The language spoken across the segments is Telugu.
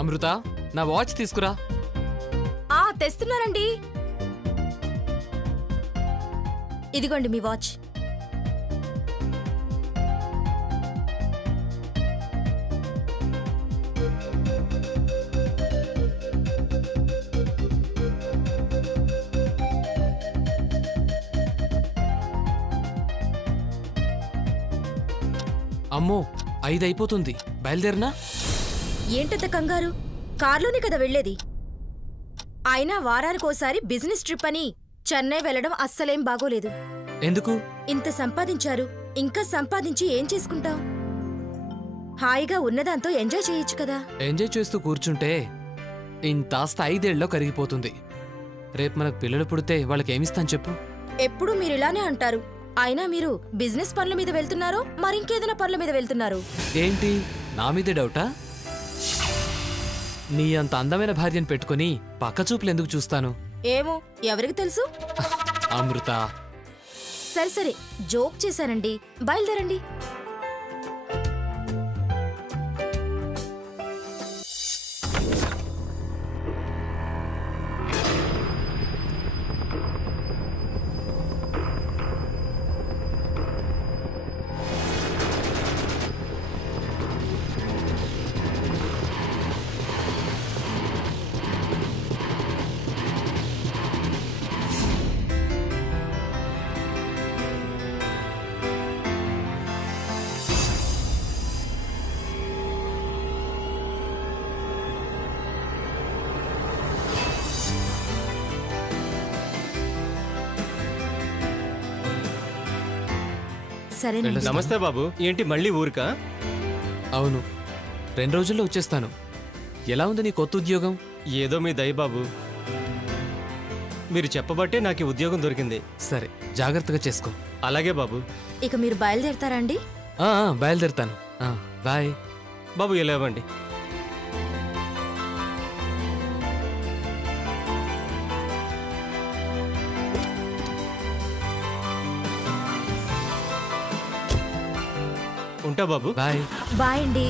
అమృత, నా వాచ్ తీసుకురా. తెస్తున్నానండి. ఇదిగోండి మీ వాచ్. అమ్మో, 5 అయిపోతుంది. బయలుదేరినా? ఏంటంత కంగారు? కార్లోనే కదా వెళ్లేది. అయినా వారానికోసారి బిజినెస్ ట్రిప్ అని చెన్నై వెళ్లడం అస్సలేం బాగోలేదు. ఎందుకు? ఇంత సంపాదించారు, ఇంకా సంపాదించి ఏం చేసుకుంటాం? హాయిగా ఉన్నదాంతో ఎంజాయ్ చేయొచ్చు కదా. ఎంజాయ్ చేస్తూ కూర్చుంటే ఇంతాస్త 5 ఏళ్లలో కరిగిపోతుంది. రేపు మనకు పిల్లలు పుడితే వాళ్ళకేమిస్తాను చెప్పు? ఎప్పుడు మీరిలానే అంటారు. అయినా మీరు బిజినెస్ పనుల మీద వెళ్తున్నారో మరింకేదైనా పనుల మీద వెళ్తున్నారు. ఏంటి, నా మీదే డౌటా? నీ అంత అందమైన భార్యను పెట్టుకుని పక్కచూపులు ఎందుకు చూస్తాను? ఏమో, ఎవరికి తెలుసు. అమృత, సరే సరే, జోక్ చేశానండి. బయలుదేరండి. నమస్తే బాబు. ఏంటి మళ్ళీ ఊరికా? అవును, 2 రోజుల్లో వచ్చేస్తాను. ఎలా ఉంది నీ కొత్త ఉద్యోగం? ఏదో మీ దయ బాబు. మీరు చెప్పబట్టే నాకు ఉద్యోగం దొరికింది. సరే, జాగ్రత్తగా చేసుకో. అలాగే బాబు. ఇక మీరు బయలుదేరతారా అండి? బయలుదేరుతాను. బాయ్ బాబు. ఎలా ఇవ్వండి. ఉంటా బాబు. బాయ్. బాయ్ అండి.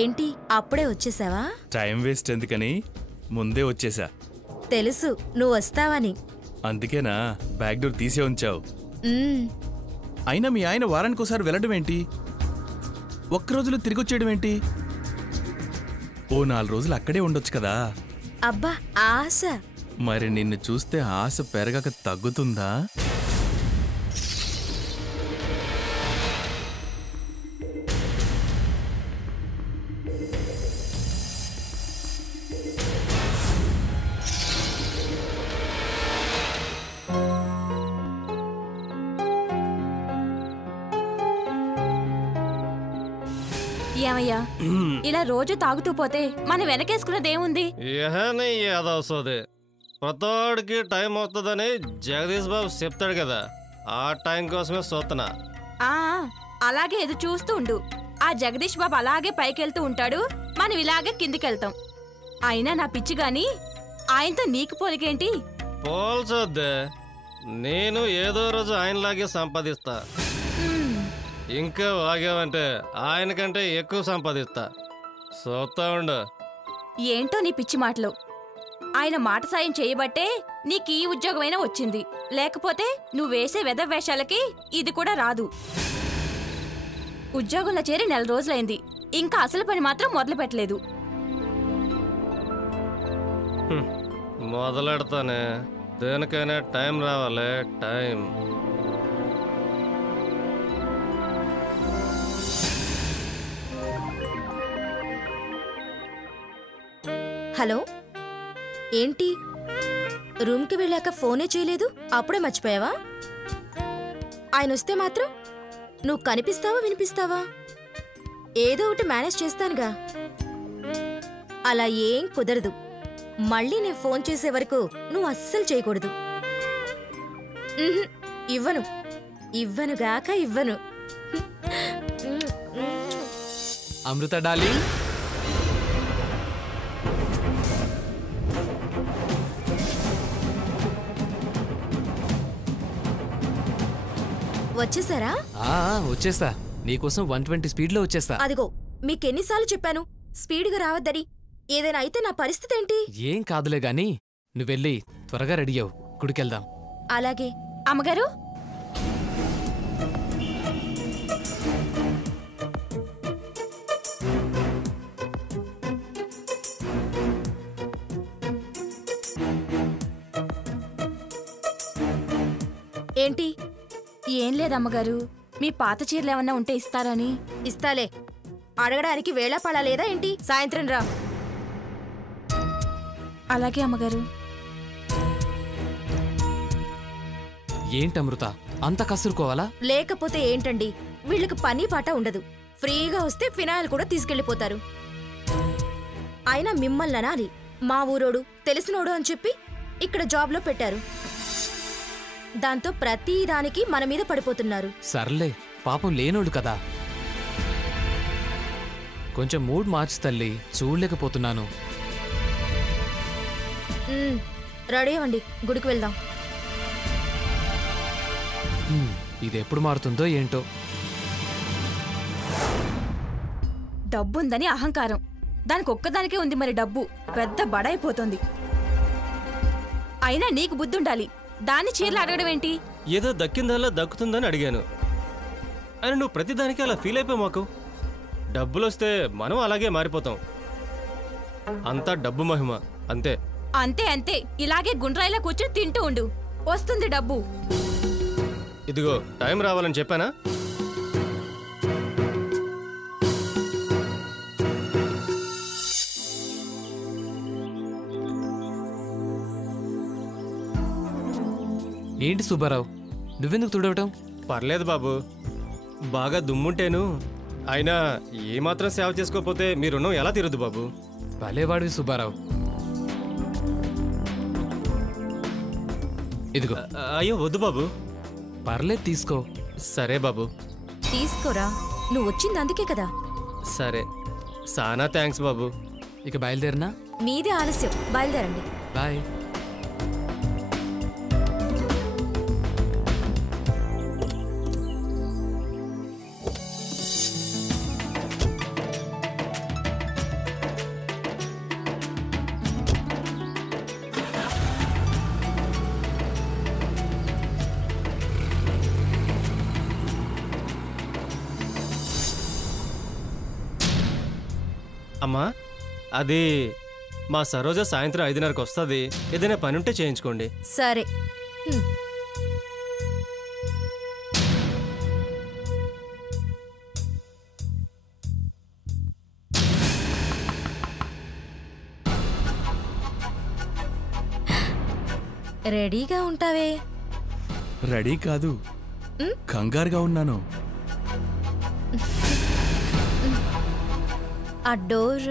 ఏంటి, అప్పుడే వచ్చేసావా? టైం వేస్ట్ ఎందుకని ముందే వచ్చేసా. తెలుసు నువ్వు వస్తావని. అందుకేనా బ్యాక్ డోర్ తీసే ఉంచావు? అయినా మీ ఆయన వారానికోసారి వెళ్ళడం ఏంటి? ఒక్కరోజులో తిరిగి వచ్చేయడం ఏంటి? ఓ 4 రోజులు అక్కడే ఉండొచ్చు కదా. అబ్బా, ఆశ. మరి నిన్ను చూస్తే ఆశ పెరగక తగ్గుతుందా? ఏమయ్యా, ఇలా రోజు తాగుతూ పోతే మనం వెనకేసుకున్నదేముంది? ప్రతోడికి టైం అవుతుందని జగదీష్ బాబు చెప్తాడు కదా, ఆ టైం కోసమే చూస్తున్నా. అలాగే ఎదు చూస్తూ ఉండు. ఆ జగదీష్ బాబు అలాగే పైకెళ్తూ ఉంటాడు, మనం ఇలాగే కిందికెళ్తాం. అయినా నా పిచ్చి గాని ఆయనతో నీకు పోలికేంటి? పోల్చొద్దే, నేను ఏదో రోజు ఆయనలాగే సంపాదిస్తా. ఇంకా వాగావంటే ఆయనకంటే ఎక్కువ సంపాదిస్తా. చూస్తా ఉండు. ఏంటో నీ పిచ్చి మాటలు. ఆయన మాట సాయం చేయబట్టే నీకు ఈ ఉద్యోగమైనా వచ్చింది. లేకపోతే నువ్వేసే వెధవేషాలకి ఇది కూడా రాదు. ఉద్యోగంలో చేరి 4 రోజులైంది. ఇంకా అసలు పని మాత్రం మొదలు పెట్టలేదు. మొదలెడతానే, దేనికైనా టైం రావాలి, టైం. హలో, ఏంటి రూమ్కి వెళ్ళాక ఫోనే చేయలేదు? అప్పుడే మర్చిపోయావా? ఆయన వస్తే మాత్రం నువ్వు కనిపిస్తావా వినిపిస్తావా? ఏదో ఒకటి మేనేజ్ చేస్తానుగా. అలా ఏం కుదరదు. మళ్ళీ నేను ఫోన్ చేసే వరకు నువ్వు అస్సలు చేయకూడదు. ఇవ్వను, ఇవ్వనుగాక ఇవ్వను. అమృత డార్లింగ్, వచ్చేసారా? వచ్చేస్తా. నీకోసం 120 స్పీడ్లో వచ్చేస్తా. అదిగో, మీకెన్నిసార్లు చెప్పాను స్పీడ్గా రావద్దని. ఏదైనా అయితే నా పరిస్థితి ఏంటి? ఏం కాదులే గాని నువ్వెళ్ళి త్వరగా రెడీ అవ్వు, గుడికెళ్దాం. అలాగే. అమ్మగారు, ఏంటి? ఏం లేదమ్మగారు, మీ పాత చీరలు ఏమన్నా ఉంటే ఇస్తారని. ఇస్తాలే. అడగడానికి వేళాపడా లేదా ఏంటి? సాయంత్రం రా. అలాగే అమ్మగారు. ఏంటమృత, అంత కసురుకోవాలా? లేకపోతే ఏంటండి, వీళ్ళకి పని పాట ఉండదు. ఫ్రీగా వస్తే ఫినాయిల్ కూడా తీసుకెళ్లిపోతారు. అయినా మిమ్మల్ని అనాలి, మా ఊరోడు తెలిసినోడు అని చెప్పి ఇక్కడ జాబ్లో పెట్టారు. దాంతో ప్రతి దానికి మన మీద పడిపోతున్నారు. సర్లే, పాపం లేనోడు కదా. కొంచెం మూడ్ మార్చి తల్లి, చూడలేకపోతున్నాను. రెడీ అవ్వండి, గుడికి వెళ్దాం. ఇది ఎప్పుడు మారుతుందో ఏంటో. డబ్బుందని అహంకారం, దానికి ఒక్కదానికే ఉంది మరి డబ్బు. పెద్ద బడైపోతుంది. అయినా నీకు బుద్ధుండాలి, దాన్ని చీరలు అడగడం ఏంటి? ఏదో దక్కిందల్లా దక్కుతుందని అడిగాను. అని నువ్వు ప్రతిదానికి అలా ఫీల్ అయిపోయి మాకు. డబ్బులొస్తే మనం అలాగే మారిపోతాం. అంతా డబ్బు మహిమ, అంతే. అంతే అంతే, ఇలాగే గుండ్రాయిలా కూర్చుని తింటూ ఉండు, వస్తుంది డబ్బు. ఇదిగో టైం రావాలని చెప్పానా? ఏంటి సుబ్బారావు, నువ్వెందుకు తుడవటం? పర్లేదు బాబు, బాగా దుమ్ముంటేను. అయినా ఏమాత్రం సేవ చేసుకోకపోతే మీ రుణం ఎలా తీరదు బాబు? భలేవాడివి సుబ్బారావు. ఇదిగో. అయ్యో వద్దు బాబు. పర్లేదు, తీసుకో. సరే బాబు. తీసుకోరా, నువ్వు వచ్చింది అందుకే కదా. సరే, సానా థ్యాంక్స్ బాబు. ఇక బయలుదేరినా? మీదే ఆలస్యం, బయలుదేరండి. బాయ్. అమ్మా, అది మా సరోజ సాయంత్రం 5:30కి వస్తుంది. ఏదైనా పని ఉంటే చేయించుకోండి. సరే. రెడీగా ఉంటావే? రెడీ కాదు, కంగారుగా ఉన్నాను. ఆ డోర్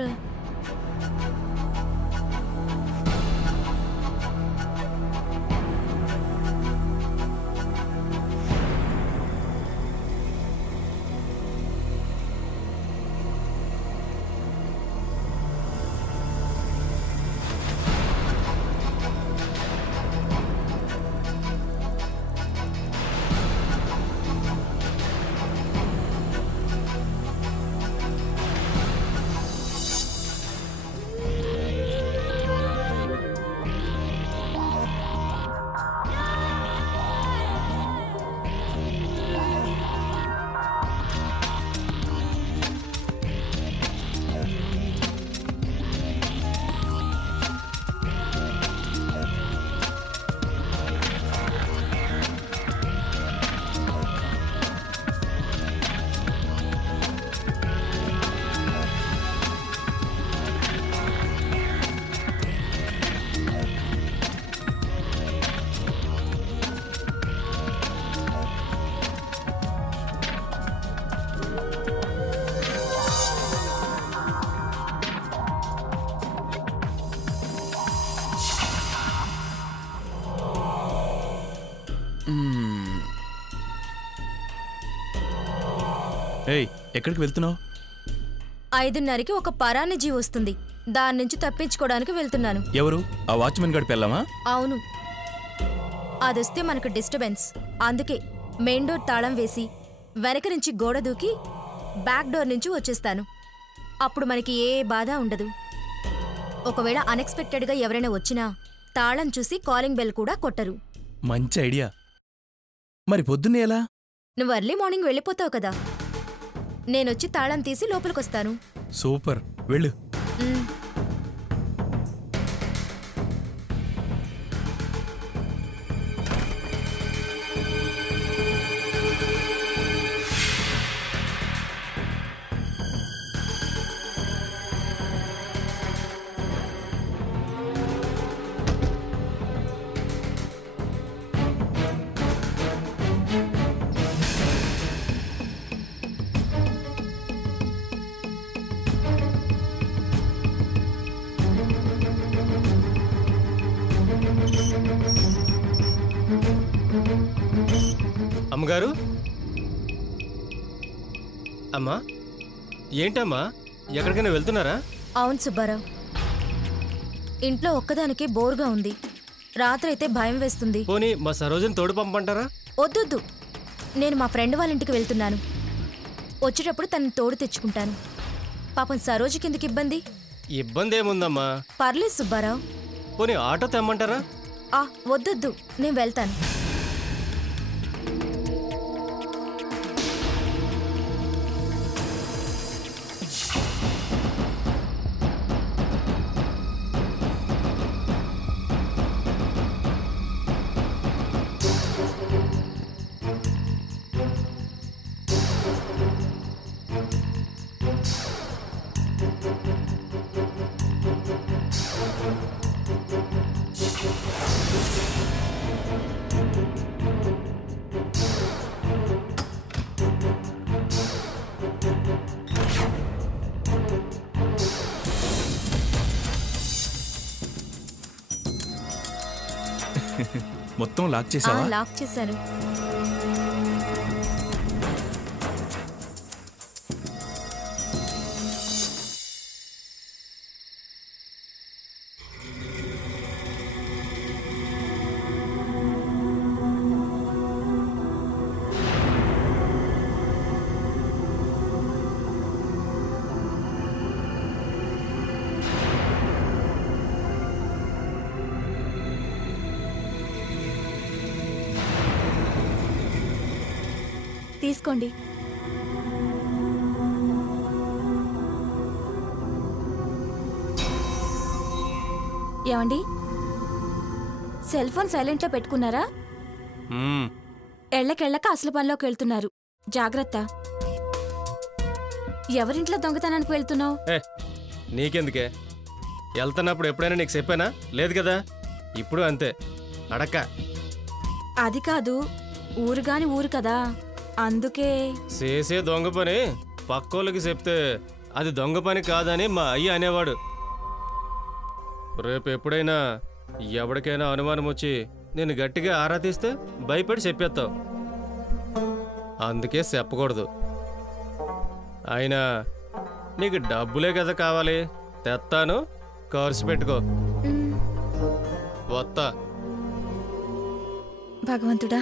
ఏయ్, ఎక్కడికి వెళ్తున్నావు? 5:30కి ఒక పరాన్న జీవి వస్తుంది. దాని నుంచి తప్పించుకోవడానికి వెళ్తున్నాను. ఎవరు? ఆ వాచ్మెన్ గడిపి వెళ్ళామా? అవును, అదొస్తే మనకు డిస్టర్బెన్స్. అందుకే మెయిన్ డోర్ తాళం వేసి వెనక నుంచి గోడ దూకి బ్యాక్ డోర్ నుంచి వచ్చేస్తాను. అప్పుడు మనకి ఏ బాధ ఉండదు. ఒకవేళ అన్ఎక్స్పెక్టెడ్గా ఎవరైనా వచ్చినా తాళం చూసి కాలింగ్ బెల్ కూడా కొట్టరు. మంచి ఐడియా. మరి పొద్దున్నే ఎలా? నువ్వు ఎర్లీ మార్నింగ్ వెళ్ళిపోతావు కదా, నేనొచ్చి తాళం తీసి లోపలికొస్తాను. సూపర్, వెళ్ళు. మ్. అమ్మగారు, అమ్మా, ఏంటమ్మా, ఎక్కడికైనా వెళ్తున్నారా? అవును సుబ్బారావు, ఇంట్లో ఒక్కదానికే బోర్గా ఉంది. రాత్రి అయితే భయం వేస్తుంది. పోనీ మా సరోజని తోడు పంపంటారా? వద్దొద్దు, నేను మా ఫ్రెండ్ వాళ్ళ ఇంటికి వెళ్తున్నాను. వచ్చేటప్పుడు తనని తోడు తెచ్చుకుంటాను. పాపం సరోజకి ఎందుకు ఇబ్బంది? ఇబ్బంది ఏముందమ్మా? పర్లేదు సుబ్బారావు. పోనీ ఆటో తెమ్మంటారా? వద్దొద్దు, నేను వెళ్తాను. మొత్తం లాక్ చేసావా? లాక్ చేశాను. తీసుకోండి. ఏమండి, సెల్ ఫోన్ సైలెంట్లో పెట్టుకున్నారా? ఎళ్ళకెళ్ళక అసలు పనిలోకి వెళ్తున్నారు. జాగ్రత్త. ఎవరింట్లో దొంగతనానికి వెళ్తున్నావు? నీకెందుకే? వెళ్తున్నప్పుడు ఎప్పుడైనా నీకు చెప్పానా? లేదు కదా. ఇప్పుడు అంతే, అడక్క. అది కాదు, ఊరుగాని ఊరు కదా, అందుకే. చేసే దొంగ పని పక్కోళ్ళకి చెప్తే అది దొంగ పని కాదని మా అయ్య అనేవాడు. రేపు ఎప్పుడైనా ఎవరికైనా అనుమానం వచ్చి నేను గట్టిగా ఆరా తీస్తే భయపడి చెప్పేస్తావు. అందుకే చెప్పకూడదు. అయినా నీకు డబ్బులే కదా కావాలి, తెస్తాను, ఖర్చు పెట్టుకో. వత్తా. భగవంతుడా,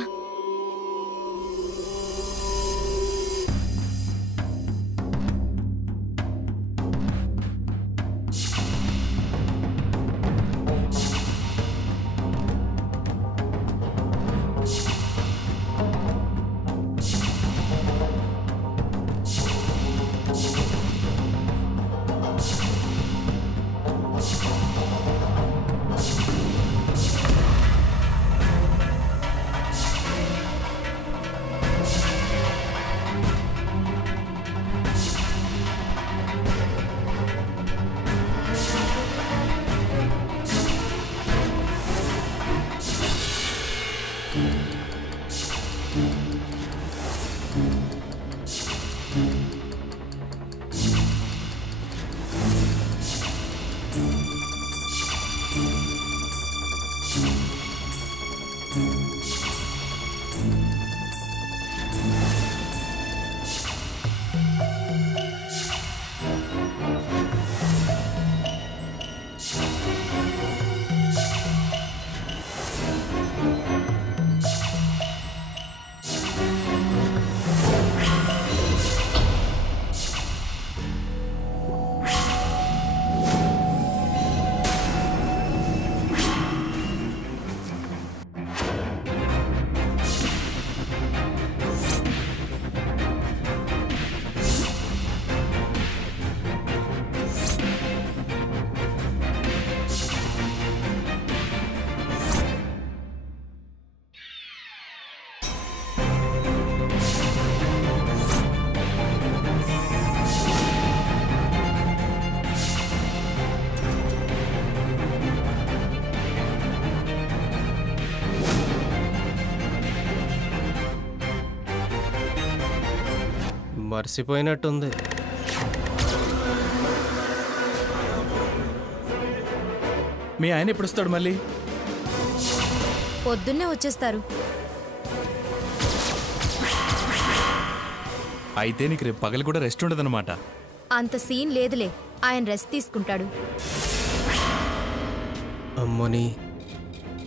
మర్చిపోయినట్టుంది. మీ ఆయన ఎప్పుడు వస్తాడు మళ్ళీ? పొద్దున్నే వచ్చేస్తారు. అయితే నీకు రేపు పగలు కూడా రెస్ట్ ఉండదన్నమాట. అంత సీన్ లేదులే, ఆయన రెస్ట్ తీసుకుంటాడు. అమ్మని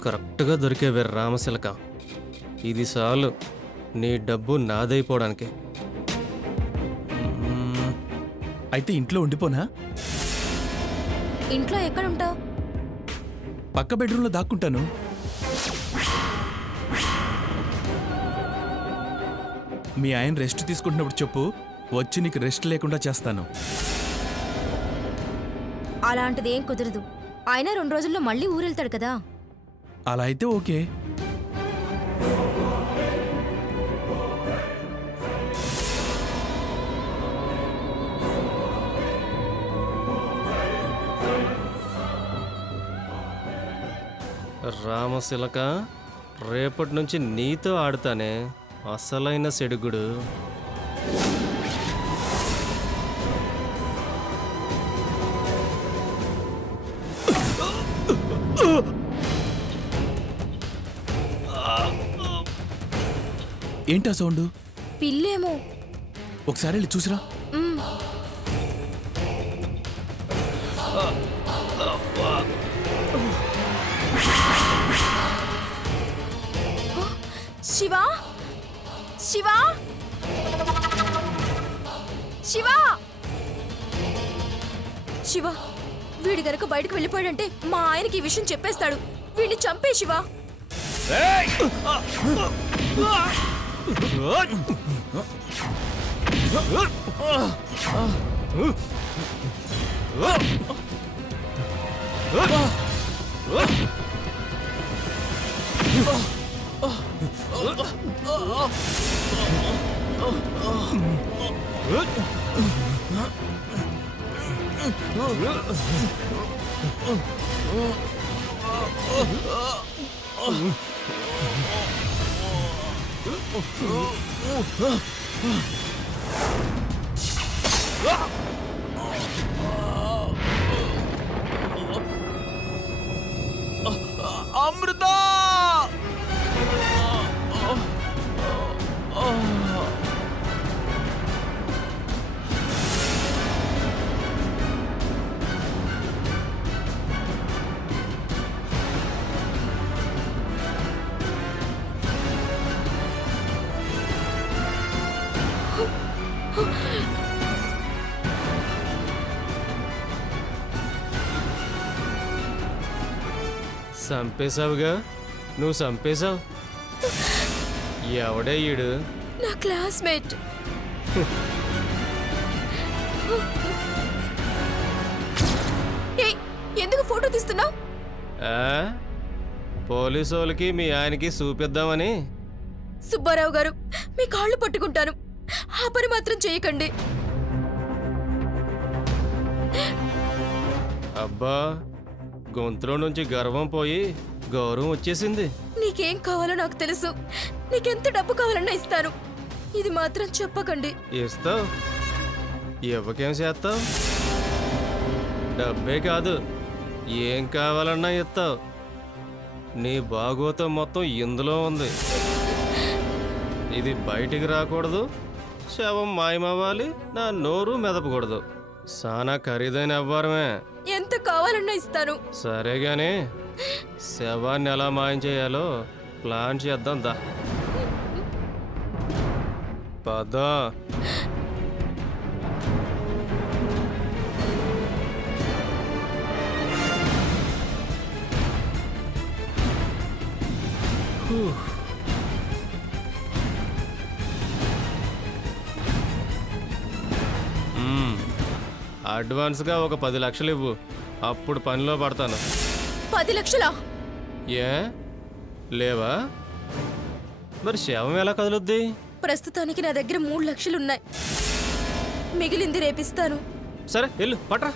కరెక్ట్గా దొరికేవే రామశిలక. ఇది చాలు నీ డబ్బు నాదైపోవడానికి. అయితే ఇంట్లో ఉండిపోనా? ఇంట్లో ఎక్కడుంటావు? పక్క బెడ్రూమ్లో దాక్కుంటాను. మీ ఆయన రెస్ట్ తీసుకుంటున్నప్పుడు చెప్పు, వచ్చి నీకు రెస్ట్ లేకుండా చేస్తాను. అలాంటిది ఏం కుదరదు. ఆయన 2 రోజుల్లో మళ్ళీ ఊరెళ్తాడు కదా. అలా అయితే ఓకే. రామశిలక, రేపటి నుంచి నీతో ఆడుతానే అసలైన సెడుగుడు. ఏంటా సౌండ్? పిల్లేమో. ఒకసారి వెళ్ళి చూసిరా. శివా, శివా, శివా, శివా, వీడి గనక బయటకు వెళ్ళిపోయాడంటే మా ఆయనకి ఈ విషయం చెప్పేస్తాడు. వీడిని చంపే శివా. అమృత! చంపేశావుగా, నువ్వు చంపేశావు. ఎవడే ఈడు? నా క్లాస్మేట్. ఎందుకు ఫోటో తీస్తున్నావు? పోలీసు వాళ్ళకి మీ ఆయనకి చూపిద్దామని. సుబ్బారావు గారు, మీ కాళ్ళు పట్టుకుంటాను, ఆ పని మాత్రం చేయకండి. అబ్బా, గొంతులో నుంచి గర్వం పోయి గౌరవం వచ్చేసింది. నీకేం కావాలో నాకు తెలుసు. నీకెంత డబ్బు కావాలన్నా ఇస్తాను. ఇది మాత్రం చెప్పకండి. ఇస్తావు? ఇవ్వకేం చేస్తావు? డబ్బే కాదు, ఏం కావాలన్నా ఇస్తావు. నీ భాగోతం మొత్తం ఇందులో ఉంది. ఇది బయటికి రాకూడదు, శవం మాయమవ్వాలి, నా నోరు మెదపకూడదు. సానా ఖరీదైన వ్యవహారమే. ఎంత కావాలన్నా ఇస్తాను. సరేగానే, శవాన్ని ఎలా మాయం చేయాలో ప్లాన్ చేద్దాం దా. పదా. అడ్వాన్స్గా ఒక 10 లక్షలు ఇవ్వు, అప్పుడు పనిలో పడతాను. 10 లక్షలా? ఏ లేవా? మరి శవం ఎలా కదులుద్ది? ప్రస్తుతానికి నా దగ్గర 3 లక్షలున్నాయి. మిగిలింది రేపిస్తాను. సరే వెళ్ళు, పట్రా.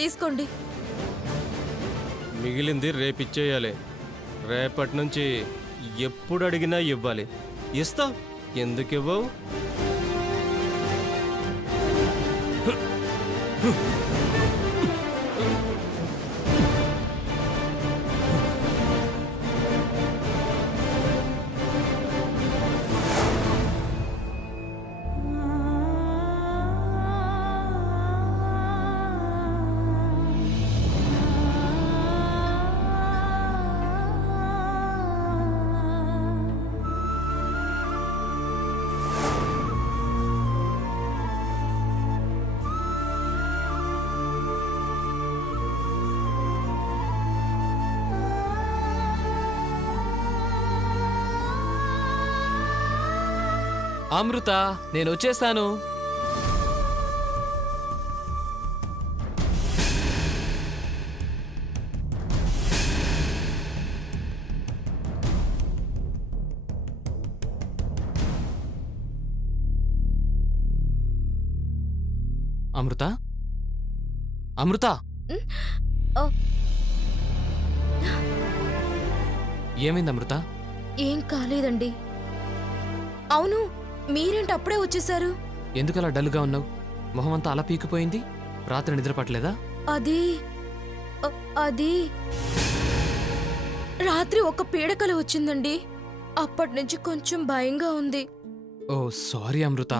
తీసుకోండి. మిగిలింది రేపిచ్చేయాలి. రేపటి నుంచి ఎప్పుడు అడిగినా ఇవ్వాలి. ఇస్తా, ఎందుకు ఇవ్వవు? అమృత, నేను వచ్చేస్తాను. అమృత, అమృత, ఏమైంది అమృత? ఏం కాలేదండి. అవును, మీరేంటి అప్పుడే వచ్చేసారు? ఎందుకలా డల్గా ఉన్నావు? మొహమంతా అలా పీకిపోయింది. రాత్రి నిద్ర పట్టలేదా? అది రాత్రి ఒక పీడకల వచ్చిందండి. అప్పటి నుంచి కొంచెం భయంగా ఉంది. ఓ సారీ అమృత,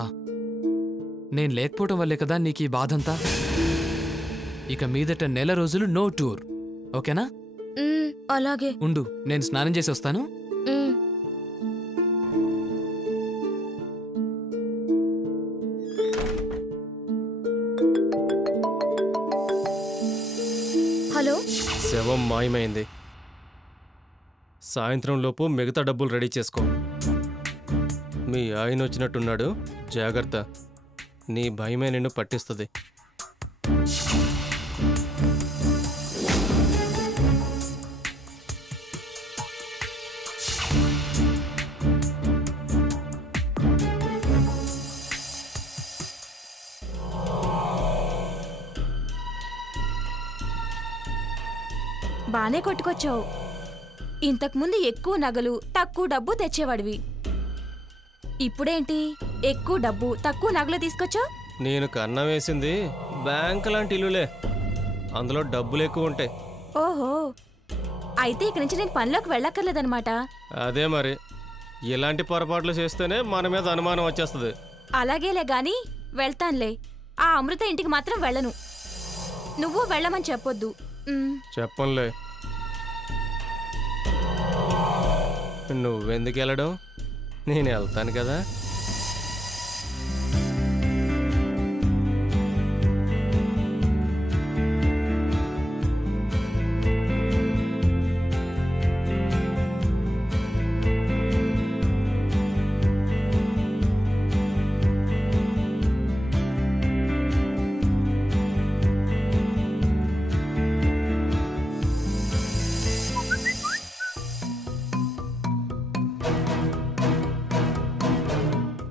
నేను లేకపోవటం వల్లే కదా నీకు ఈ బాధంతా. ఇక మీదట నెల రోజులు నో టూర్, ఓకేనా? అలాగే ఉండు, నేను స్నానం చేసి వస్తాను. హలో, శవం మాయమైంది. సాయంత్రం లోపు మిగతా డబ్బులు రెడీ చేసుకో. మీ ఆయన వచ్చినట్టున్నాడు, జాగ్రత్త. నీ భయమే నిన్ను పట్టిస్తుంది. బానే కొట్టుకొచ్చావు. ఇంతకుముందు ఎక్కువ నగలు తక్కువ డబ్బు తెచ్చేవాడివి. ఇప్పుడేంటి ఎక్కువ డబ్బు తక్కువ నగలు తీసుకొచ్చావు? నేను కన్నం వేసింది బ్యాంక్ లాంటి ఇల్లులే, అందులో డబ్బులు ఎక్కువ ఉంటాయి. ఓహో, అయితే ఇక నుంచి నేను పనిలోకి వెళ్ళక్కర్లేదనమాట. అదే మరి, ఇలాంటి పొరపాట్లు చేస్తేనే మన మీద అనుమానం వచ్చేస్తుంది. అలాగేలే గాని వెళ్తానులే. ఆ అమృత ఇంటికి మాత్రం వెళ్ళను. నువ్వు వెళ్ళమని చెప్పొద్దు. చెప్పంలే. నువ్వెందుకు వెళ్ళడం? నేను వెళ్తాను కదా.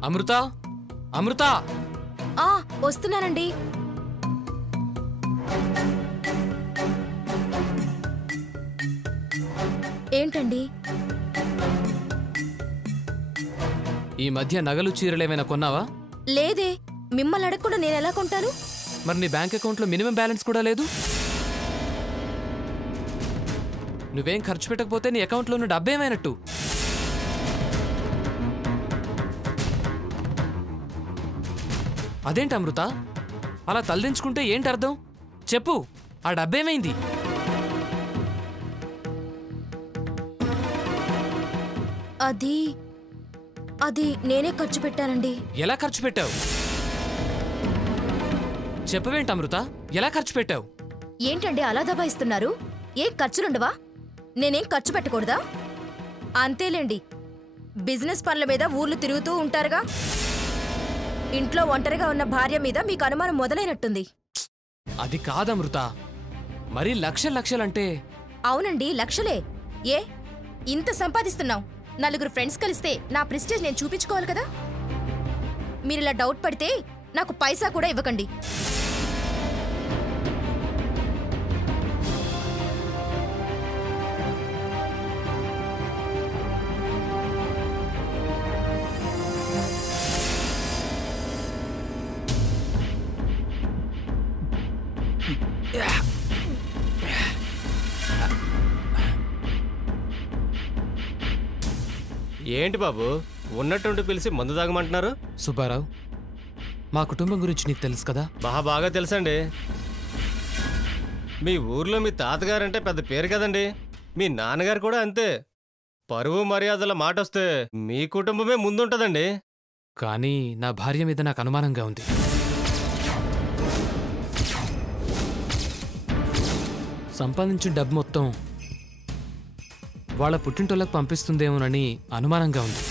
అమృత, అమృత, వస్తున్నానండి. ఏంటండి? ఈ మధ్య నగలు చీరలేమైనా కొన్నావా? లేదే, మిమ్మల్ని అడగకుండా నేను ఎలా కొంటాను? మరి నీ బ్యాంక్ అకౌంట్లో మినిమం బ్యాలెన్స్ కూడా లేదు. నువ్వేం ఖర్చు పెట్టకపోతే నీ అకౌంట్లో ఉన్న డబ్బేమైనట్టు? అదేంటి అమృత, అలా తలదించుకుంటే ఏంటి అర్థం? చెప్పు, ఆ డబ్బేమైంది? అది నేనే ఖర్చు పెట్టానండి. ఎలా ఖర్చు పెట్టావు? చెప్పవేంటి అమృత, ఎలా ఖర్చు పెట్టావు? ఏంటండి అలా దబాయిస్తున్నారు? ఏ ఖర్చులుండవా? నేనేం ఖర్చు పెట్టకూడదా? అంతేలేండి, బిజినెస్ పనుల మీద ఊర్లు తిరుగుతూ ఉంటారుగా. ఇంట్లో ఒంటరిగా ఉన్న భార్య మీద మీకు అనుమానం మొదలైనట్టుంది. అది కాదమృత, మరి లక్షలంటే. అవునండి, లక్షలే. ఏ ఇంత సంపాదిస్తున్నావు? నలుగురు ఫ్రెండ్స్ కలిస్తే నా ప్రెస్టేజ్ నేను చూపించుకోవాలి కదా. మీరిలా డౌట్ పడితే నాకు పైసా కూడా ఇవ్వకండి. ఏంటి బాబు ఉన్నట్టుండి పిలిచి మందు తాగమంటున్నారు? సుబ్బారావు, మా కుటుంబం గురించి నీకు తెలుసు కదా. బాగా తెలుసండి. మీ ఊర్లో మీ తాతగారంటే పెద్ద పేరు కదండి. మీ నాన్నగారు కూడా అంతే. పరువు మర్యాదల మాట వస్తే మీ కుటుంబమే ముందుంటదండి. కానీ నా భార్య మీద నాకు అనుమానంగా ఉంది. సంపాదించిన డబ్బు మొత్తం వాళ్ళ పుట్టింటోళ్ళకి పంపిస్తుందేమోనని అనుమానంగా ఉంది.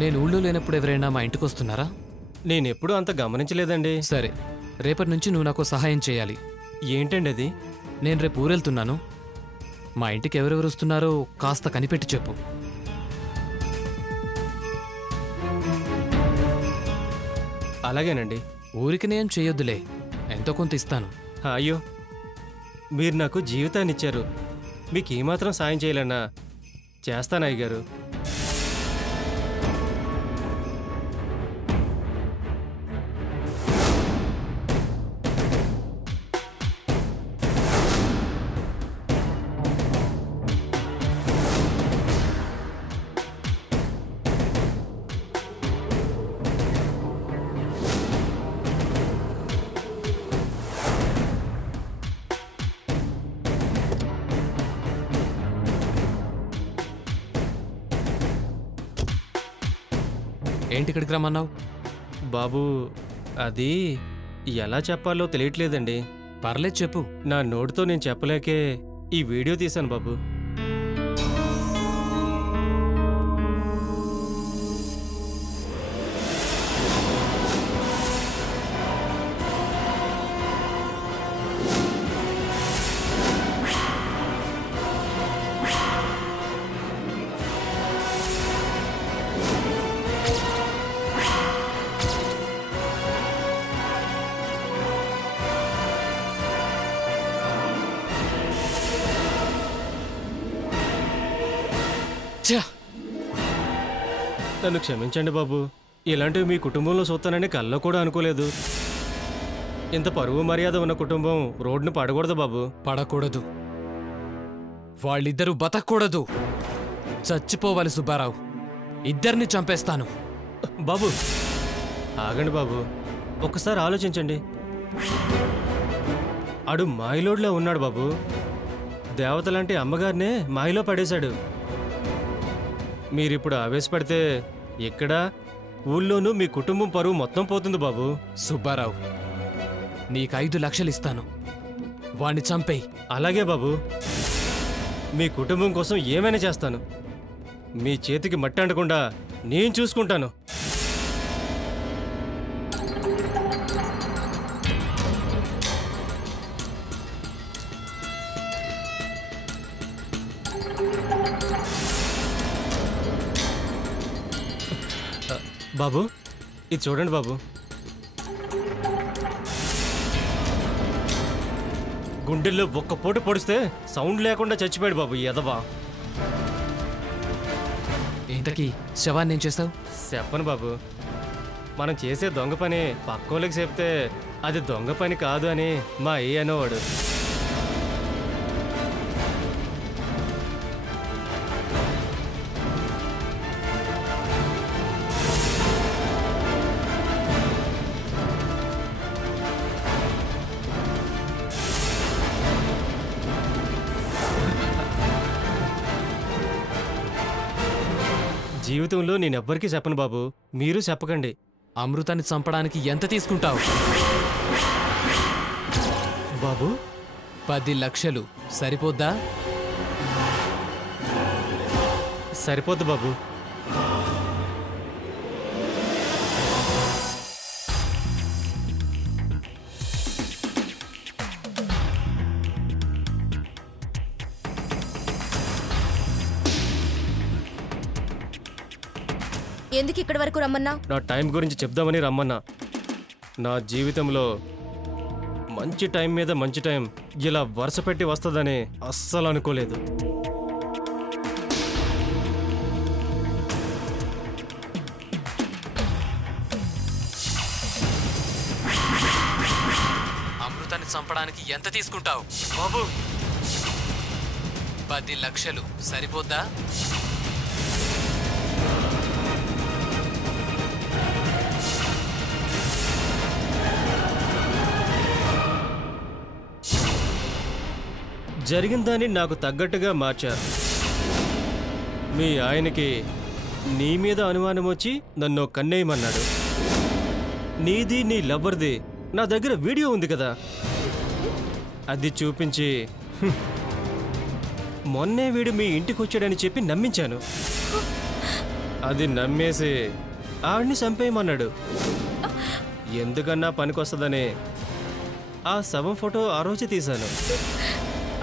నేను ఊళ్ళో లేనప్పుడు ఎవరైనా మా ఇంటికి వస్తున్నారా? నేనెప్పుడూ అంత గమనించలేదండి. సరే, రేపటి నుంచి నువ్వు నాకు సహాయం చేయాలి. ఏంటండి అది? నేను రేపు ఊరెళ్తున్నాను. మా ఇంటికి ఎవరెవరు వస్తున్నారో కాస్త కనిపెట్టి చెప్పు. అలాగేనండి. ఊరికి నేను చేయొద్దులే, ఎంతో కొంత ఇస్తాను. అయ్యో, మీరు నాకు జీవితాన్ని ఇచ్చారు. మీకు ఏమాత్రం సాయం చేయలేనా? చేస్తాను అయ్యగారు. ఏంటి ఇక్కడికి రమ్మన్నావు? బాబు, అది ఎలా చెప్పాలో తెలియట్లేదండి. పర్లేదు చెప్పు. నా నోటితో నేను చెప్పలేకే ఈ వీడియో తీశాను బాబు. నన్ను క్షమించండి బాబు. ఇలాంటివి మీ కుటుంబంలో చూస్తానని కల్లో కూడా అనుకోలేదు. ఇంత పరువు మర్యాద ఉన్న కుటుంబం రోడ్డును పడకూడదు బాబు. పడకూడదు. వాళ్ళిద్దరూ బతకూడదు. చచ్చిపోవాలి సుబ్బారావు. ఇద్దరిని చంపేస్తాను. బాబు ఆగండి బాబు, ఒక్కసారి ఆలోచించండి. ఆడు మాయలోడ్లో ఉన్నాడు బాబు. దేవతలాంటి అమ్మగారినే మాయలో పడేశాడు. మీరిప్పుడు ఆవేశపడితే ఇక్కడ ఊళ్ళోనూ మీ కుటుంబం పరువు మొత్తం పోతుంది బాబు. సుబ్బారావు, నీకు 5 లక్షలు ఇస్తాను. వాణ్ణి చంపేయి. అలాగే బాబు, మీ కుటుంబం కోసం ఏమైనా చేస్తాను. మీ చేతికి మట్టి అంటకుండా నేను చూసుకుంటాను. బాబు, ఇది చూడండి బాబు. గుండెల్లో ఒక్క పూట పొడిస్తే సౌండ్ లేకుండా చచ్చిపోయాడు బాబు ఈ ఎదవా. ఇంతకీ శవాన్ని ఏం చేస్తావు? చెప్పను బాబు. మనం చేసే దొంగ పని పక్కోళ్ళకి చెప్తే అది దొంగ పని కాదు అని మా అయ్య అనేవాడు. జీవితంలో నేనెవ్వరికీ చెప్పను బాబు, మీరు చెప్పకండి. అమృతాన్ని చంపడానికి ఎంత తీసుకుంటావు? బాబు 10 లక్షలు సరిపోద్దా? సరిపోద్దు బాబు. ఎందుకు ఇక్కడి వరకు రమ్మన్నా? నా టైం గురించి చెప్దామని రమ్మన్నా. నా జీవితంలో మంచి టైం మీద మంచి టైం ఇలా వరుస పెట్టి వస్తుందని అస్సలు అనుకోలేదు. అమృతాన్ని చంపడానికి ఎంత తీసుకుంటావు? బాబు 10 లక్షలు సరిపోద్దా? జరిగిన దాన్ని నాకు తగ్గట్టుగా మార్చారు. మీ ఆయనకి నీ మీద అనుమానం వచ్చి నన్ను కన్నేయమన్నాడు. నీది నీ లవ్వర్ది నా దగ్గర వీడియో ఉంది కదా, అది చూపించి మొన్నే వీడు మీ ఇంటికి వచ్చాడని చెప్పి నమ్మించాను. అది నమ్మేసి ఆడిని చంపేయమన్నాడు. ఎందుకన్నా పనికొస్తుందని ఆ శవం ఫోటో ఆ రోజు తీశాను.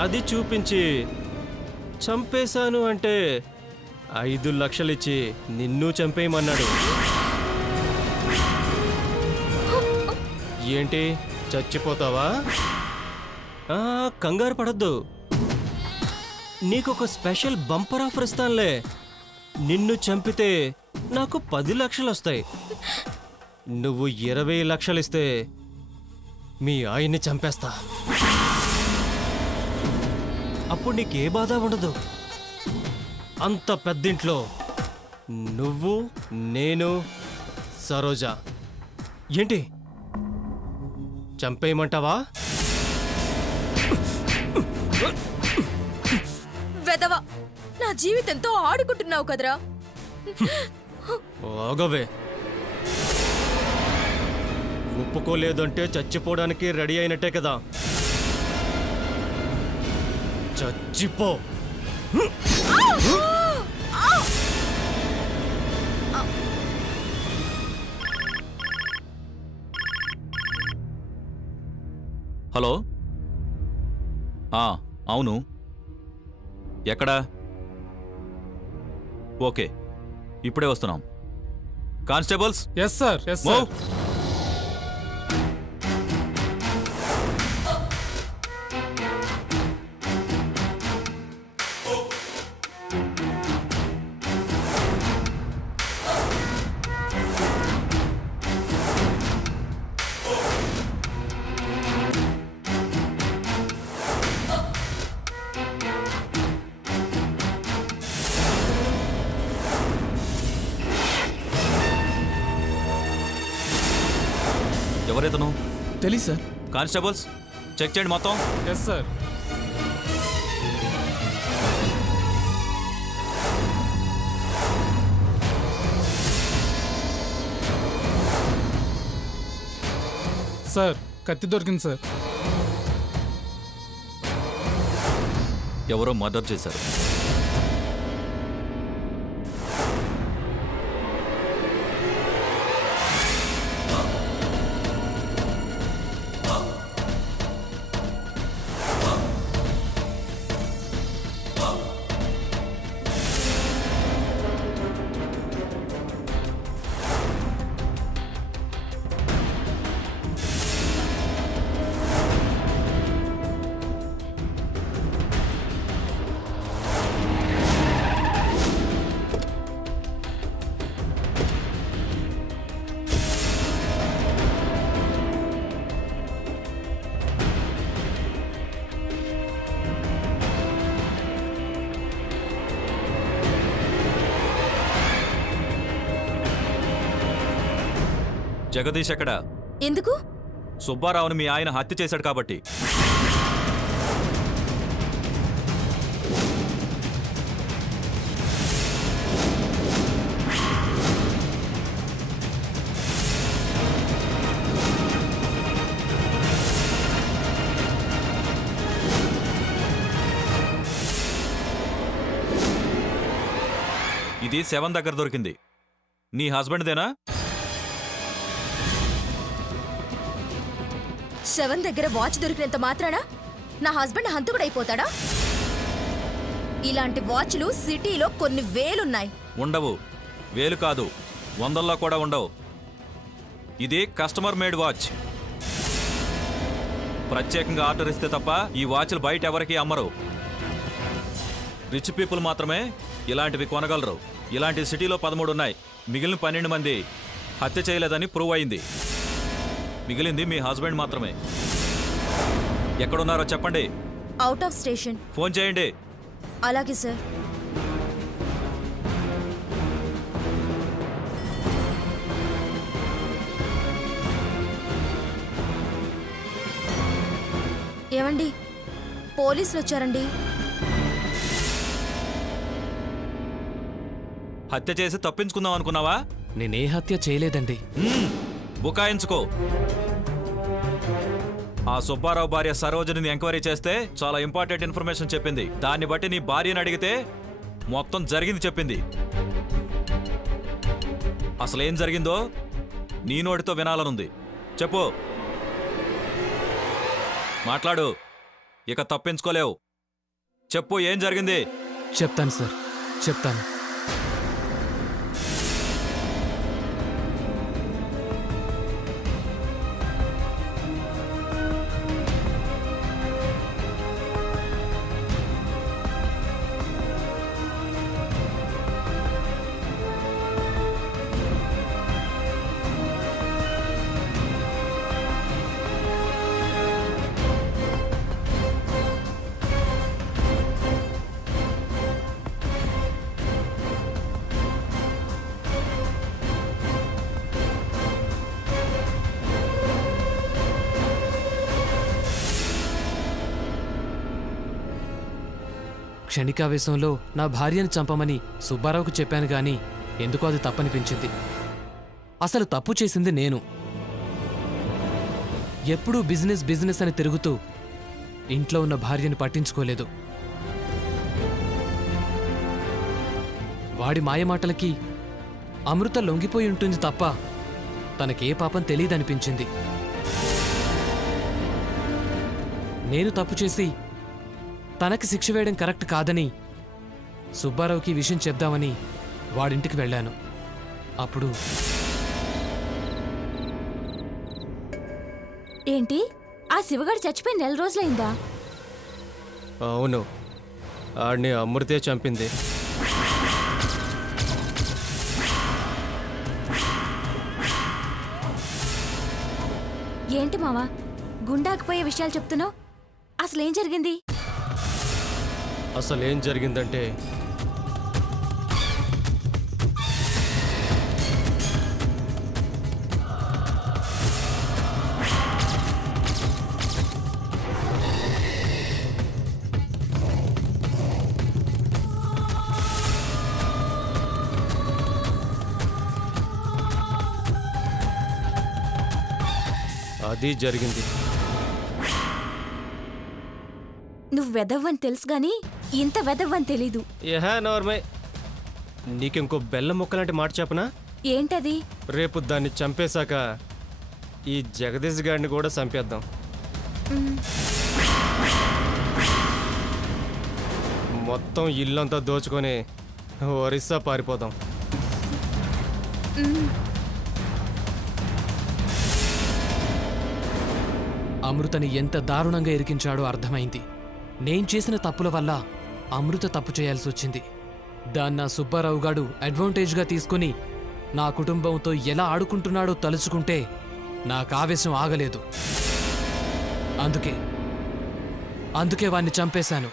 అది చూపించి చంపేశాను అంటే 5 లక్షలు ఇచ్చి నిన్ను చంపేయమన్నాడు. ఏంటి చచ్చిపోతావా? కంగారు పడద్దు, నీకొక స్పెషల్ బంపర్ ఆఫర్ ఇస్తానులే. నిన్ను చంపితే నాకు 10 లక్షలు వస్తాయి. నువ్వు 20 లక్షలు ఇస్తే మీ ఆయన్ని చంపేస్తా. అప్పుడు నీకే బాధ ఉండదు. అంత పెద్దింట్లో నువ్వు, నేను, సరోజ. ఏంటి చంపేయమంటావా? వెదవా, నా జీవితంతో ఆడుకుంటున్నావు కదరా. ఆగవే, ఒప్పుకోలేదంటే చచ్చిపోవడానికి రెడీ అయినట్టే కదా. చచ్చిపో. హలో, అవును, ఎక్కడా? ఓకే, ఇప్పుడే వస్తున్నాం. Constables, yes sir, yes move. ఎవరైతను? తెలీదు సార్. కానిస్టేబుల్స్, చెక్ చేయండి మొత్తం. Yes sir. సార్, కత్తి దొరికింది సార్. ఎవరో మర్డర్ చేశారు. జగదీష్ ఎక్కడా? ఎందుకు? సుబ్బారావుని మీ ఆయన హత్య చేశాడు కాబట్టి. ఇది శవం దగ్గర దొరికింది. నీ హస్బెండ్దేనా? శవం దగ్గర వాచ్ దొరికినంత మాత్రాన నా హస్బెండ్ హంతకుడైపోతాడా? ఇలాంటి వాచ్లు సిటీలో కొన్ని వేలున్నాయి. ఉండవు, వేలు కాదు, 100లో కూడా ఉండవు. ఇది కస్టమర్ మేడ్ వాచ్. ప్రత్యేకంగా ఆర్డర్ ఇస్తే తప్ప ఈ వాచ్లు బయట ఎవరికీ అమ్మరు. రిచ్ పీపుల్ మాత్రమే ఇలాంటివి కొనగలరు. ఇలాంటి సిటీలో 13 ఉన్నాయి. మిగిలిన 12 మంది హత్య చేయలేదని ప్రూవ్ అయింది. మిగిలింది మీ హస్బెండ్ మాత్రమే. ఎక్కడున్నారో చెప్పండి. Out of station. ఫోన్ చేయండి. అలాగే సార్. ఏమండి, పోలీసులు వచ్చారండి. హత్య చేసి తప్పించుకుందాం అనుకున్నావా? నేనే హత్య చేయలేదండి. బుకాయించుకో. ఆ సుబ్బారావు భార్య సరోజని ఎంక్వైరీ చేస్తే చాలా ఇంపార్టెంట్ ఇన్ఫర్మేషన్ చెప్పింది. దాన్ని బట్టి నీ భార్యని అడిగితే మొత్తం జరిగింది చెప్పింది. అసలేం జరిగిందో నీ నోటితో వినాలనుంది. చెప్పు, మాట్లాడు. ఇక తప్పించుకోలేవు. చెప్పు, ఏం జరిగింది? చెప్తాను సార్, చెప్తాను. క్షణికావేశంలో నా భార్యను చంపమని సుబ్బారావుకు చెప్పాను గాని ఎందుకో అది తప్పనిపించింది. అసలు తప్పు చేసింది నేను. ఎప్పుడూ బిజినెస్ బిజినెస్ అని తిరుగుతూ ఇంట్లో ఉన్న భార్యను పట్టించుకోలేదు. వాడి మాయమాటలకి అమృత లొంగిపోయి ఉంటుంది తప్ప తనకే పాపం తెలీదనిపించింది. నేను తప్పు చేసి తనకి శిక్ష వేయడం కరెక్ట్ కాదని సుబ్బారావుకి విషయం చెప్దామని వాడింటికి వెళ్ళాను. అప్పుడు ఏంటి, ఆ శివగాడు చచ్చిపోయి 4 రోజులైందా? అవును, ఆడిని అమృతే చంపింది. ఏంటి మావా గుండాకిపోయే విషయాలు చెప్తున్నావు? అసలేం జరిగింది? అసలేం జరిగిందంటే అది జరిగింది. నువ్వు వెదవ్వని తెలుసు గాని ఇంత వెదవ్వని తెలీదు. ఏహా నార్మల్. నీకింకో బెల్లం ముక్కలాంటి మాట చెప్పనా? ఏంటది? రేపు దాన్ని చంపేశాక ఈ జగదీష్ గారిని కూడా చంపేద్దాం. మొత్తం ఇల్లంతా దోచుకొని ఒరిస్సా పారిపోదాం. అమృతని ఎంత దారుణంగా ఇరికించాడో అర్థమైంది. నేను చేసిన తప్పుల వల్ల అమృత తప్పు చేయాల్సి వచ్చింది. దాన్న సుబ్బారావు గాడు అడ్వాంటేజ్గా తీసుకుని నా కుటుంబంతో ఎలా ఆడుకుంటున్నాడో తలుచుకుంటే నాకు ఆవేశం ఆగలేదు. అందుకే వాణ్ణి చంపేశాను.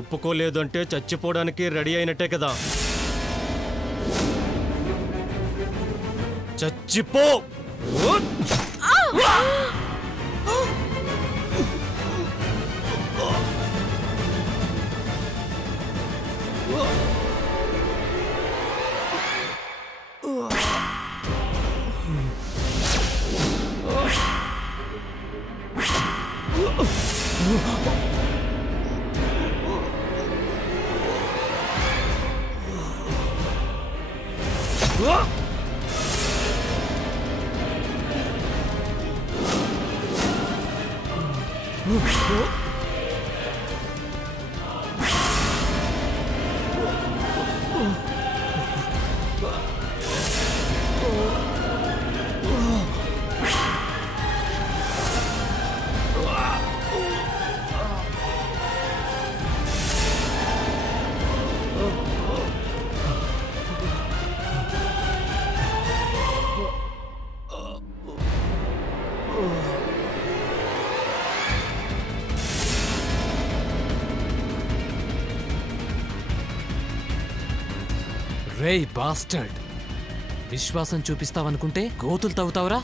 ఒప్పుకోలేదు అంటే చచ్చిపోవడానికి రెడీ అయినట్టే కదా. చచ్చిపో. రేయ్ బాస్టర్డ్, విశ్వాసం చూపిస్తావనుకుంటే గోతులు తవ్వుతావురా?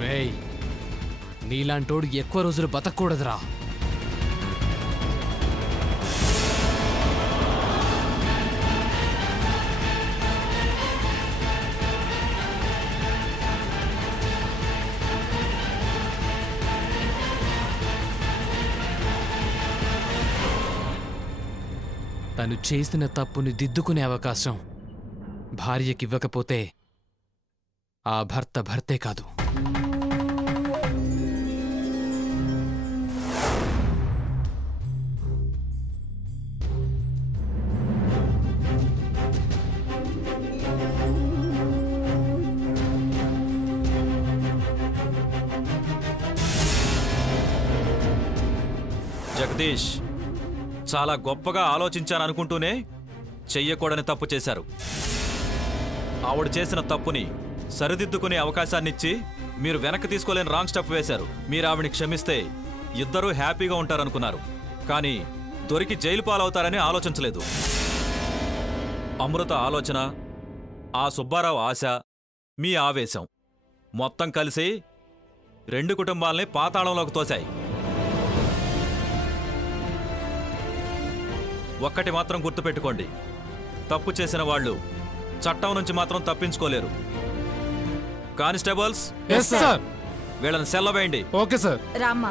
రేయ్, నీలాంటోడు ఎక్కువ రోజులు బతకూడదురా. తను చేసిన తప్పుని దిద్దుకునే అవకాశం భార్యకివ్వకపోతే ఆ భర్తే కాదు. జగదీష్, చాలా గొప్పగా ఆలోచించాననుకుంటూనే చెయ్యకూడని తప్పు చేశారు. ఆవిడ చేసిన తప్పుని సరిదిద్దుకునే అవకాశాన్నిచ్చి మీరు వెనక్కి తీసుకోలేని రాంగ్ స్టెప్ వేశారు. మీరు ఆవిడని క్షమిస్తే ఇద్దరూ హ్యాపీగా ఉంటారనుకున్నారు. కానీ దొరికి జైలు పాలవుతారని ఆలోచించలేదు. అమృత ఆలోచన, ఆ సుబ్బారావు ఆశ, మీ ఆవేశం మొత్తం కలిసి 2 కుటుంబాలని పాతాళంలోకి తోశాయి. ఒక్కటి మాత్రం గుర్తుపెట్టుకోండి, తప్పు చేసిన వాళ్ళు చట్టం నుంచి మాత్రం తప్పించుకోలేరు. Constables, yes sir. వీళ్ళని సెల్ల వేయండి. Okay sir. రామ్మా.